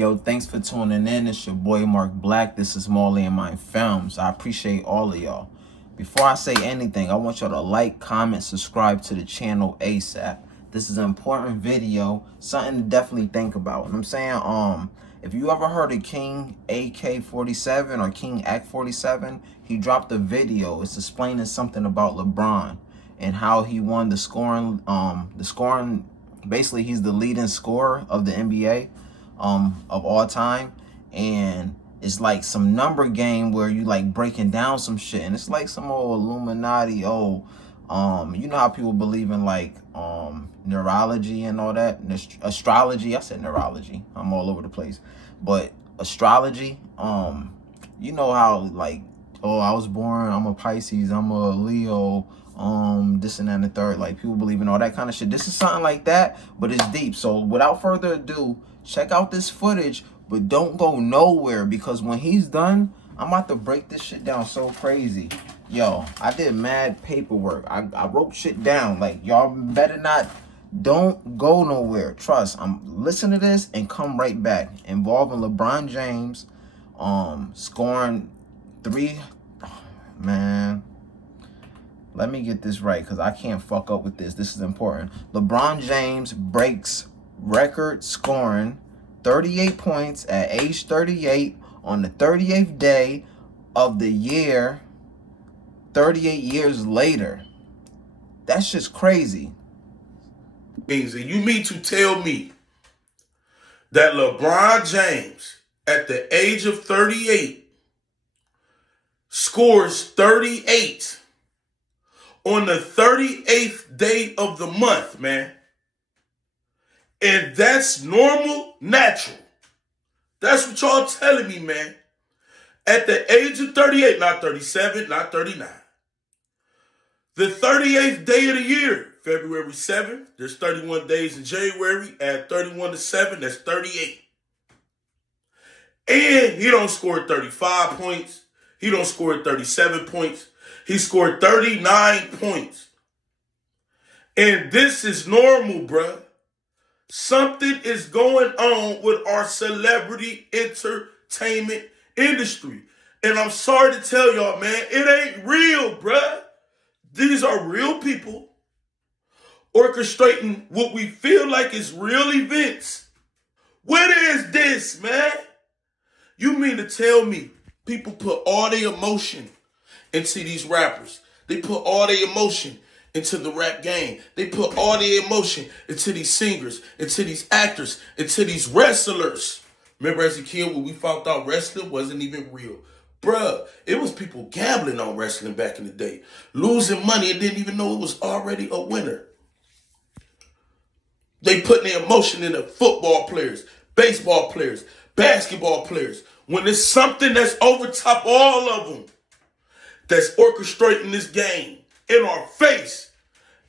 Yo, thanks for tuning in. It's your boy Marc-Black. This is Marley and My Films. I appreciate all of y'all. Before I say anything, I want y'all to like, comment, subscribe to the channel ASAP. This is an important video, something to definitely think about. You know what I'm saying? If you ever heard of King AK 47 or King Ak 47, he dropped a video. It's explaining something about LeBron and how he won the scoring. Basically, he's the leading scorer of the NBA. Of all time, and it's like some number game where you like breaking down some shit, and it's like some old Illuminati, you know how people believe in like neurology and all that, astrology. I said neurology, I'm all over the place, but astrology, you know how like, oh, I was born, I'm a Pisces, I'm a Leo, this and that and the third, like people believe in all that kind of shit. This is something like that, but it's deep. So without further ado, check out this footage, but don't go nowhere, because when he's done, I'm about to break this shit down so crazy. Yo, I did mad paperwork. I wrote shit down. Like, y'all better not, don't go nowhere. Trust, I'm listen to this and come right back. Involving LeBron James, scoring man. Let me get this right, because I can't fuck up with this. This is important. LeBron James breaks record scoring 38 points at age 38 on the 38th day of the year, 38 years later. That's just crazy. And you mean to tell me that LeBron James, at the age of 38, scores 38 on the 38th day of the month, man? And that's normal, natural. That's what y'all telling me, man. At the age of 38, not 37, not 39. The 38th day of the year, February 7th. There's 31 days in January. Add 31 to 7, that's 38. And he don't score 35 points. He don't score 37 points. He scored 39 points. And this is normal, bruh. Something is going on with our celebrity entertainment industry. And I'm sorry to tell y'all, man, it ain't real, bruh. These are real people orchestrating what we feel like is real events. What is this, man? You mean to tell me people put all their emotion into these rappers? They put all their emotion into the rap game. They put all their emotion into these singers, into these actors, into these wrestlers. Remember as a kid when we found out wrestling wasn't even real? Bruh, it was people gambling on wrestling back in the day. Losing money and didn't even know it was already a winner. They put their emotion into football players, baseball players, basketball players. When it's something that's over top all of them, that's orchestrating this game in our face.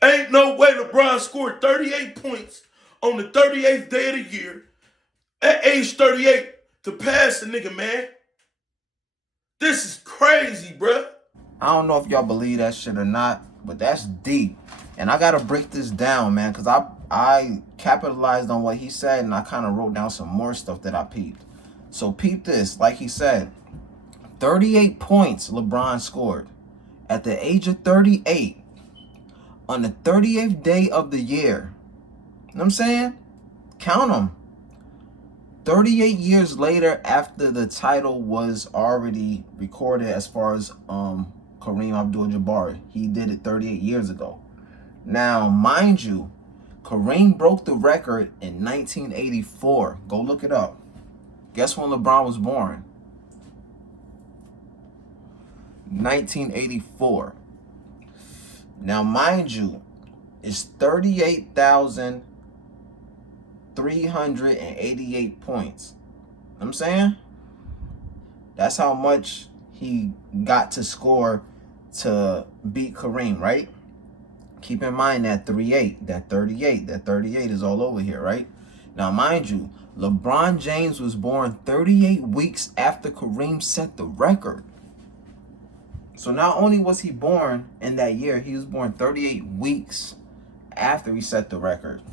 Ain't no way LeBron scored 38 points on the 38th day of the year at age 38 to pass the nigga, man. This is crazy, bruh. I don't know if y'all believe that shit or not, but that's deep. And I gotta break this down, man, because I capitalized on what he said, and I kind of wrote down some more stuff that I peeped. So peep this, like he said, 38 points LeBron scored at the age of 38 on the 38th day of the year. You know what I'm saying? Count them. 38 years later, after the title was already recorded, as far as Kareem Abdul Jabbar. He did it 38 years ago. Now, mind you, Kareem broke the record in 1984. Go look it up. Guess when LeBron was born? 1984. Now, mind you, it's 38,388 points. You know what I'm saying? That's how much he got to score to beat Kareem, right? Keep in mind that 38, that 38 is all over here, right? Now, mind you, LeBron James was born 38 weeks after Kareem set the record. So not only was he born in that year, he was born 38 weeks after he set the record.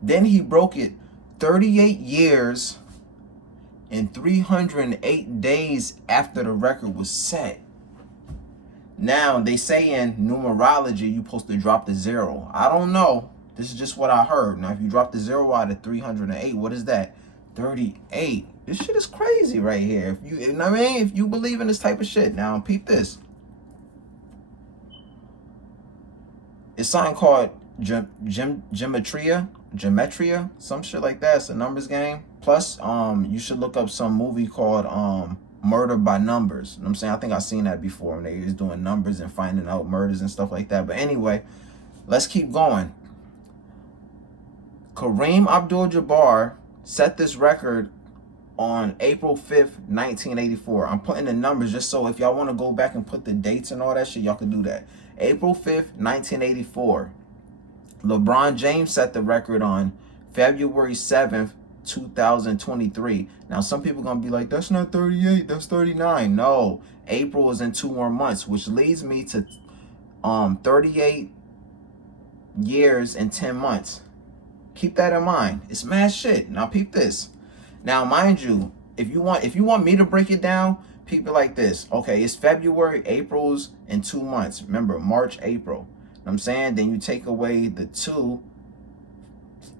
Then he broke it 38 years in 308 days after the record was set. Now, they say in numerology, you're supposed to drop the 0. I don't know. This is just what I heard. Now, if you drop the 0 out of 308, what is that? 38. This shit is crazy right here. If you know what I mean? If you believe in this type of shit. Now, peep this. It's something called gematria, some shit like that. It's a numbers game. Plus, you should look up some movie called Murder by Numbers. You know what I'm saying? I think I've seen that before. When they was doing numbers and finding out murders and stuff like that. But anyway, let's keep going. Kareem Abdul Jabbar set this record on April 5th, 1984. I'm putting the numbers just so if y'all want to go back and put the dates and all that shit, y'all can do that. April 5th, 1984. LeBron James set the record on February 7th, 2023. Now, some people going to be like, that's not 38, that's 39. No, April is in 2 more months, which leads me to 38 years and 10 months. Keep that in mind. It's mad shit. Now, peep this. Now, mind you, if you want me to break it down, peep it like this. Okay, it's February, April's in 2 months. Remember, March, April. You know what I'm saying? Then you take away the 2.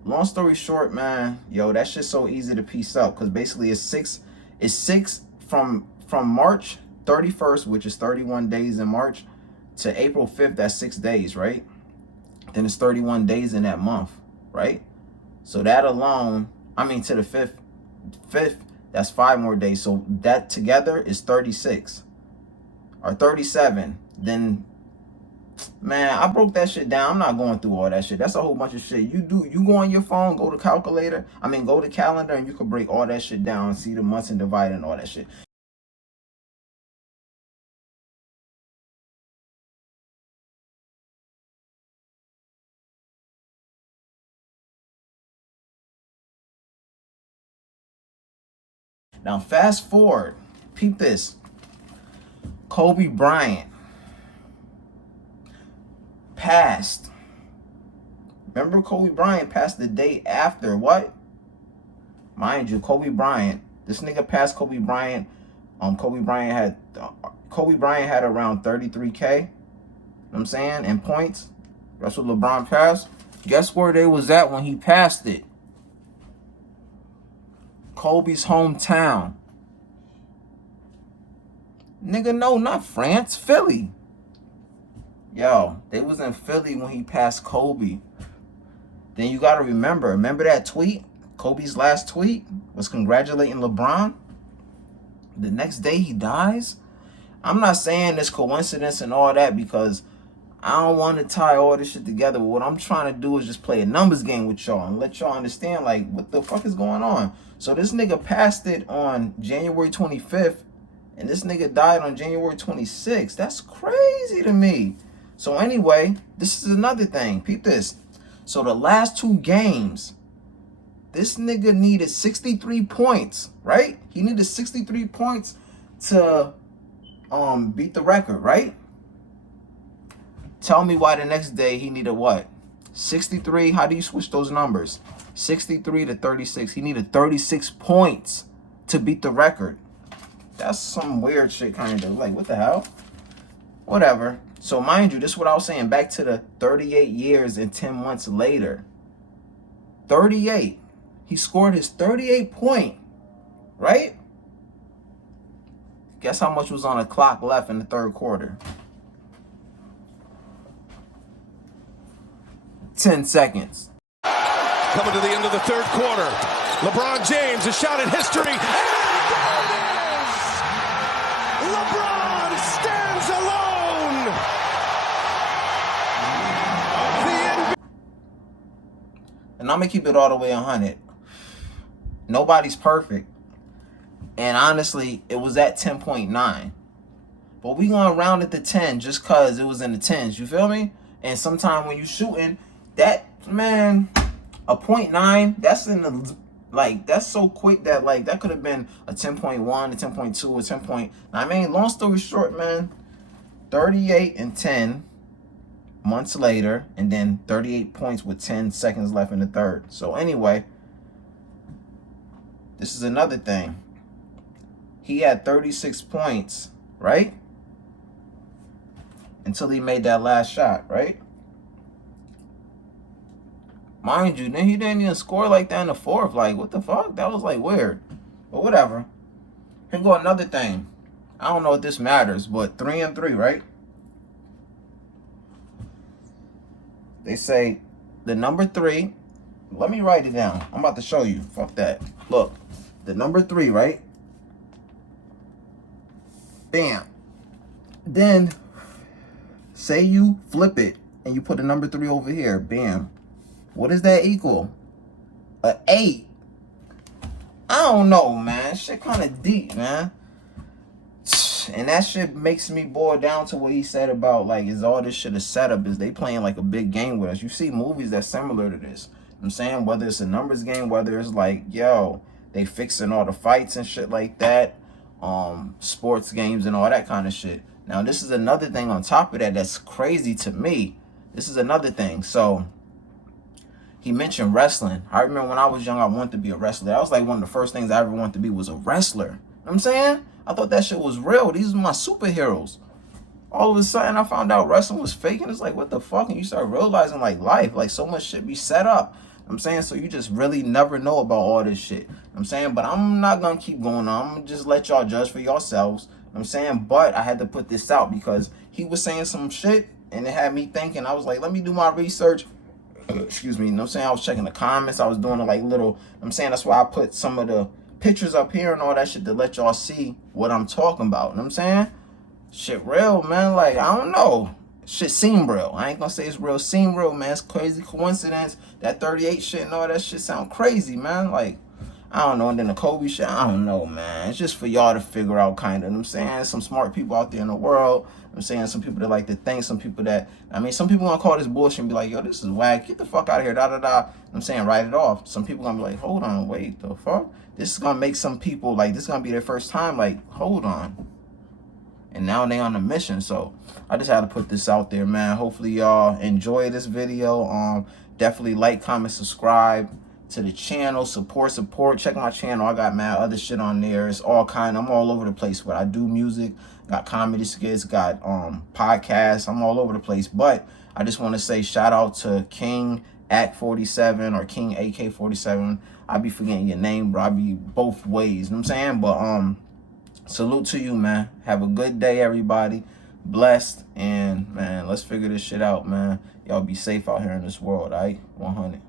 Long story short, man, yo, that shit's so easy to piece up because basically it's 6 from March 31st, which is 31 days in March, to April 5th, that's 6 days, right? Then it's 31 days in that month, right? So that alone, I mean to the 5th, that's 5 more days. So that together is 36 or 37. Then, man, I broke that shit down. I'm not going through all that shit. That's a whole bunch of shit. You go on your phone, go to calculator. Go to calendar, and you can break all that shit down and see the months and divide and all that shit. Now, fast forward. Peep this. Kobe Bryant passed. Remember, Kobe Bryant passed the day after what? Mind you, Kobe Bryant. This nigga passed Kobe Bryant. Kobe Bryant had around 33K. You know what I'm saying? In points. That's what LeBron passed. Guess where they was at when he passed it? Kobe's hometown. Nigga, no, not France, Philly. Yo, they was in Philly when he passed Kobe. Then you got to remember that tweet? Kobe's last tweet was congratulating LeBron. The next day he dies. I'm not saying this coincidence and all that because I don't want to tie all this shit together. But what I'm trying to do is just play a numbers game with y'all and let y'all understand, like, what the fuck is going on. So this nigga passed it on January 25th, and this nigga died on January 26th. That's crazy to me. So anyway, this is another thing. Peep this. So the last 2 games, this nigga needed 63 points, right? He needed 63 points to beat the record, right? Tell me why the next day he needed what? 63. How do you switch those numbers? 63 to 36. He needed 36 points to beat the record. That's some weird shit kind of. Like, what the hell? Whatever. So mind you, this is what I was saying. Back to the 38 years and 10 months later. 38. He scored his 38 point, right? Guess how much was on the clock left in the 3rd quarter? 10 seconds. Coming to the end of the 3rd quarter. LeBron James, a shot at history. And there it is! LeBron stands alone! And I'm going to keep it all the way 100. Nobody's perfect. And honestly, it was at 10.9. But we going to round it to 10 just because it was in the 10s. You feel me? And sometimes when you shooting, that, man, a 0.9, that's in the, like, that's so quick that, like, that could have been a 10.1, a 10.2, a 10 point. Long story short, man, 38 and 10 months later, and then 38 points with 10 seconds left in the 3rd. So anyway, this is another thing. he had 36 points, right? Until he made that last shot, right? Mind you, then he didn't even score like that in the fourth. Like, what the fuck? That was like weird. But whatever. Here go another thing. I don't know if this matters, but 3-3, right? They say the number 3. Let me write it down. I'm about to show you. Fuck that. Look, the number 3, right? Bam. Then say you flip it and you put the number 3 over here. Bam. What does that equal? A 8. I don't know, man. Shit kind of deep, man. And that shit makes me boil down to what he said about, like, is all this shit a setup? Is they playing like a big game with us? You see movies that's similar to this. I'm saying, whether it's a numbers game, whether it's like, yo, they fixing all the fights and shit like that, sports games and all that kind of shit. Now, this is another thing on top of that that's crazy to me. This is another thing. So, he mentioned wrestling. I remember when I was young, I wanted to be a wrestler. That was like one of the first things I ever wanted to be was a wrestler. You know what I'm saying? I thought that shit was real. These are my superheroes. All of a sudden, I found out wrestling was fake, and it's like, what the fuck? And you start realizing, like, life, like, so much shit be set up. I'm saying, so you just really never know about all this shit. I'm saying, but I'm not gonna keep going on. I'm gonna just let y'all judge for yourselves. I'm saying, but I had to put this out because he was saying some shit, and it had me thinking. I was like, let me do my research. Excuse me. You know what I'm saying? I was checking the comments. I was doing like little. I'm saying that's why I put some of the pictures up here and all that shit to let y'all see what I'm talking about. You know what I'm saying? Shit real, man. Like, I don't know. Shit seem real. I ain't gonna say it's real. Seem real, man. It's crazy coincidence. That 38 shit and all that shit sound crazy, man. Like, I don't know. And then the Kobe shit, I don't know, man. It's just for y'all to figure out, kind of. You know what I'm saying? Some smart people out there in the world. I'm saying some people that like to think, some people that, I mean, some people gonna call this bullshit and be like, yo, this is whack. Get the fuck out of here, da-da-da. I'm saying, write it off. Some people gonna be like, hold on, wait, the fuck? This is gonna make some people, like, this is gonna be their first time, like, hold on. And now they on a mission, so I just had to put this out there, man. Hopefully y'all enjoy this video. Definitely like, comment, subscribe to the channel. Support. Check my channel. I got mad other shit on there. It's all kind. I'm all over the place. But I do music, got comedy skits, got podcasts. I'm all over the place. But I just want to say shout out to King Ak 47 or King AK 47. I be forgetting your name, bro. I be both ways. You know what I'm saying? But salute to you, man. Have a good day, everybody. Blessed. And, man, let's figure this shit out, man. Y'all be safe out here in this world, all right? 100.